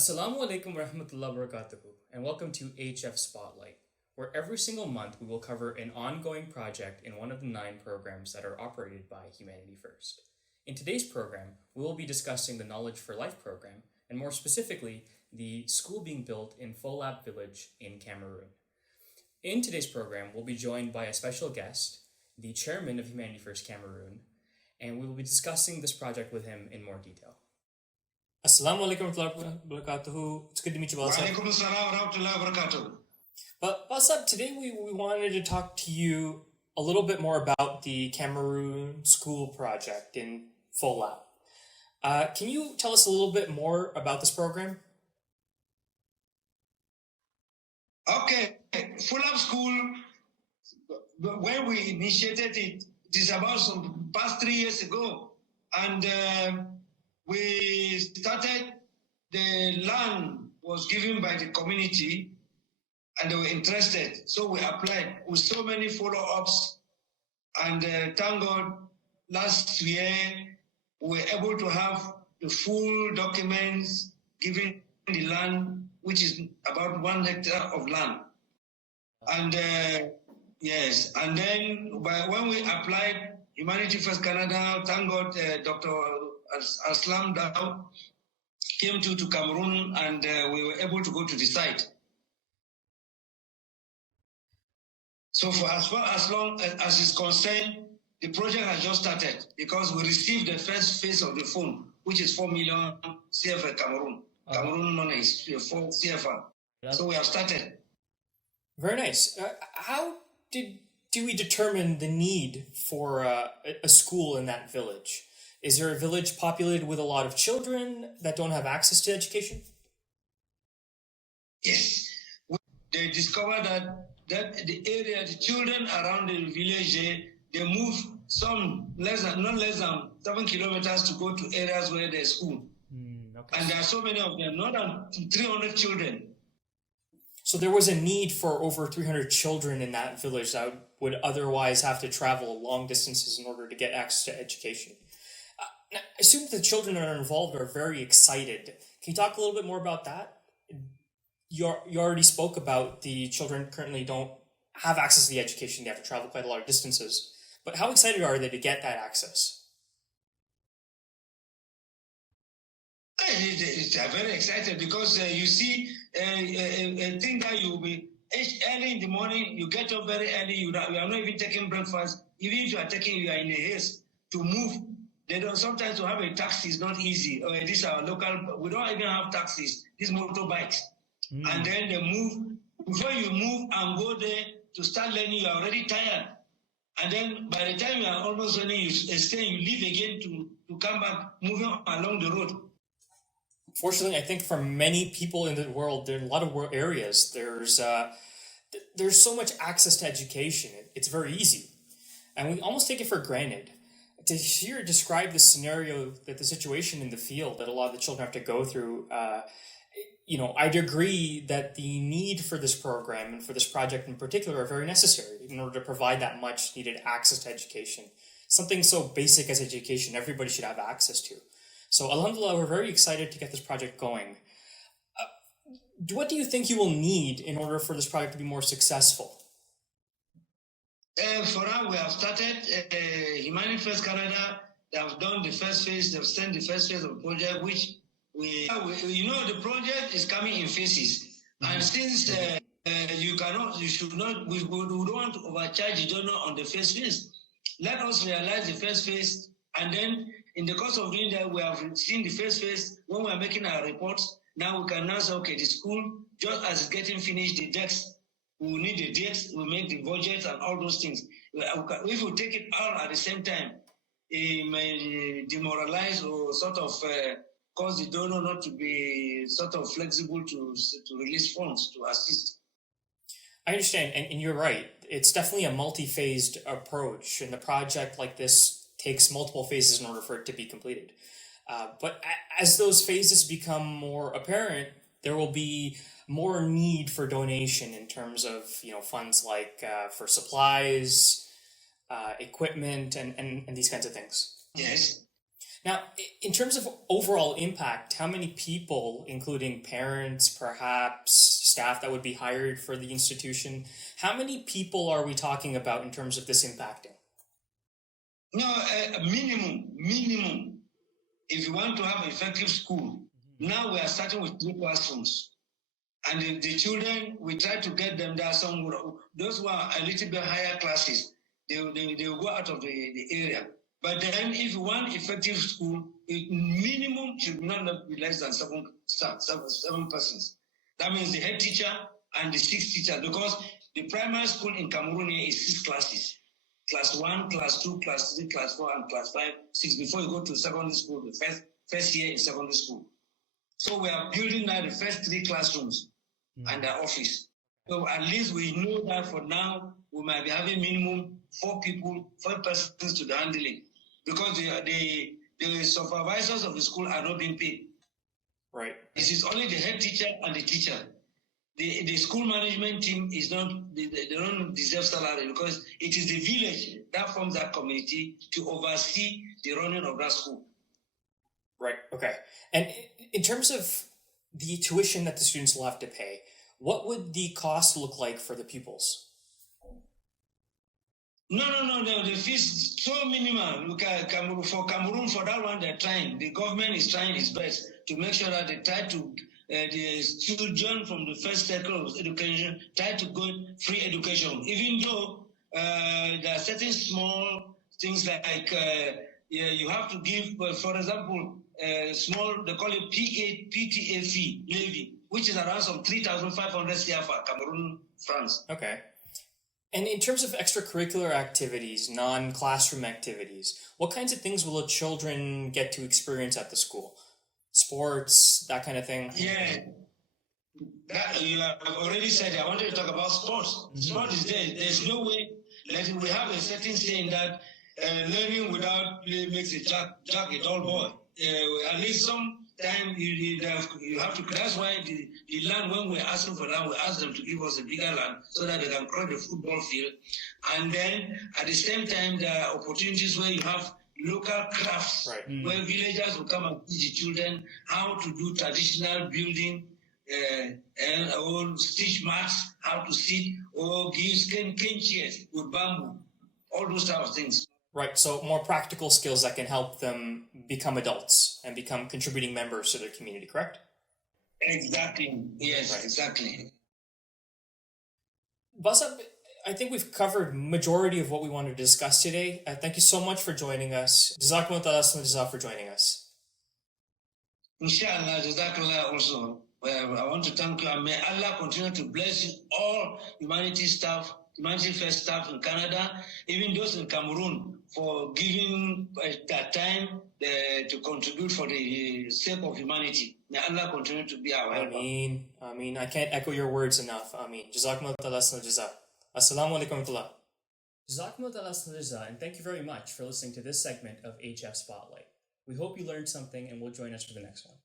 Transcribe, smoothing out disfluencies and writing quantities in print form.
Assalamu alaikum warahmatullahi wabarakatuh, and welcome to HF Spotlight, where every single month we will cover an ongoing project in one of the 9 programs that are operated by Humanity First. In today's program, we will be discussing the Knowledge for Life program, and more specifically, the school being built in Folab village in Cameroon. In today's program, we'll be joined by a special guest, the chairman of Humanity First Cameroon, and we will be discussing this project with him in more detail. Assalamu alaikum warahmatullahi wabarakatuh. It's good to meet you, Balsab. Wa alaikum assalam wa rahmatullahi wa barakatuh. But Balsab, today we wanted to talk to you a little bit more about the Cameroon School Project in Folab. Can you tell us a little bit more about this program? Okay, Fulham School, when we initiated it, it is about some past 3 years ago. And we started, the land was given by the community and they were interested. So we applied with so many follow-ups. And thank God, last year, we were able to have the full documents given the land, which is about 1 hectare of land. And yes, and then when we applied, Humanity First Canada, thank God, Dr. Aslam Dow came to Cameroon, and we were able to go to the site. So for as far as long as is concerned, the project has just started because we received the first phase of the fund, which is 4 million CFA Cameroon. Cameroon money is 4 CFA. So we have started. Very nice. How do we determine the need for a school in that village? Is there a village populated with a lot of children that don't have access to education? Yes. They discovered that the area, the children around the village, they move some not less than 7 kilometers to go to areas where there's school. Okay. And there are so many of them, more than 300 children. So there was a need for over 300 children in that village that would otherwise have to travel long distances in order to get access to education. I assume the children that are involved are very excited. Can you talk a little bit more about that? You already spoke about the children currently don't have access to the education. They have to travel quite a lot of distances. But how excited are they to get that access? They are very excited because you see a thing that you will be early in the morning, you get up very early, you are not even taking breakfast. Even if you are in a haste to move, they don't, sometimes to have a taxi is not easy. These are local, we don't even have taxis, these motorbikes. And then they move. Before you move and go there to start learning, you are already tired. And then by the time you are almost learning, you leave again to come back, moving along the road. Fortunately, I think for many people in the world, there are a lot of areas, there's so much access to education. It's very easy. And we almost take it for granted. To hear describe the scenario, that the situation in the field that a lot of the children have to go through, I'd agree that the need for this program and for this project in particular are very necessary in order to provide that much needed access to education. Something so basic as education, everybody should have access to. So alhamdulillah, we're very excited to get this project going. What do you think you will need in order for this project to be more successful? For now, we have started Humanity First Canada. They have done the first phase. They've sent the first phase of the project, which the project is coming in phases. And since we don't want to overcharge the donor on the first phase, let us realize the first phase, and then in the course of doing that, we have seen the first phase. When we are making our reports, now we can now say, okay, the school, just as it's getting finished, the decks, we will need the dates, we make the budgets and all those things. If we take it all at the same time, it may demoralize or sort of cause the donor not to be sort of flexible to release funds to assist. I understand, and you're right. It's definitely a multi-phased approach, and the project like this takes multiple phases in order for it to be completed. But as those phases become more apparent, there will be more need for donation in terms of funds like for supplies, equipment, and these kinds of things. Yes. Now, in terms of overall impact, how many people, including parents, perhaps staff that would be hired for the institution, how many people are we talking about in terms of this impacting? No, minimum. If you want to have effective school, now we are starting with 3 classrooms. And the children, we try to get them there. Those who are a little bit higher classes, they will go out of the area. But then if you want effective school, minimum should not be less than seven persons. That means the head teacher and the 6 teachers, because the primary school in Cameroon is 6 classes. Class 1, class 2, class 3, class 4, and class 5, 6 before you go to secondary school, the first year in secondary school. So we are building now the first 3 classrooms and the office. So at least we know that for now, we might be having minimum 4 persons to the handling, because the supervisors of the school are not being paid. Right. This is only the head teacher and the teacher. The school management team is not, they don't deserve salary, because it is the village that forms that community to oversee the running of that school. Right, okay. And in terms of the tuition that the students will have to pay, what would the cost look like for the pupils? No. The fees is so minimal. Look at Cameroon. For Cameroon, for that one, they're trying. The government is trying its best to make sure that they try to, the children from the first cycle of education try to go free education. Even though there are certain small things like you have to give, for example, small, they call it PTA fee, levy, which is around some 3,500 CFA, Cameroon, France. Okay. And in terms of extracurricular activities, non-classroom activities, what kinds of things will the children get to experience at the school? Sports, that kind of thing? Yeah. That, you have already said, I wanted to talk about sports. Mm-hmm. Sport is there. There's no way. We have a certain saying that learning without play makes a jack a dull boy. At least some time you have to. That's why the land, when we're asking for land, we ask them to give us a bigger land so that they can cross the football field. And then at the same time, there are opportunities where you have local crafts, right, where villagers will come and teach the children how to do traditional building, or stitch mats, how to sit, or give cane chairs with bamboo, all those type of things. Right, so more practical skills that can help them become adults and become contributing members to their community, correct? Exactly, yes, right. Exactly. Basab, I think we've covered majority of what we wanted to discuss today. Thank you so much for joining us. Jazakumullah for joining us. Inshallah, Jazakallah also. Well, I want to thank you, and may Allah continue to bless you, all humanity staff, Humanity First staff in Canada, even those in Cameroon, for giving that time to contribute for the sake of humanity. May Allah continue to be our helper. Ameen. I can't echo your words enough. Ameen. Jazakumullah jaza. Assalamu alaikum wa Jazakumullah, and thank you very much for listening to this segment of HF Spotlight. We hope you learned something and will join us for the next one.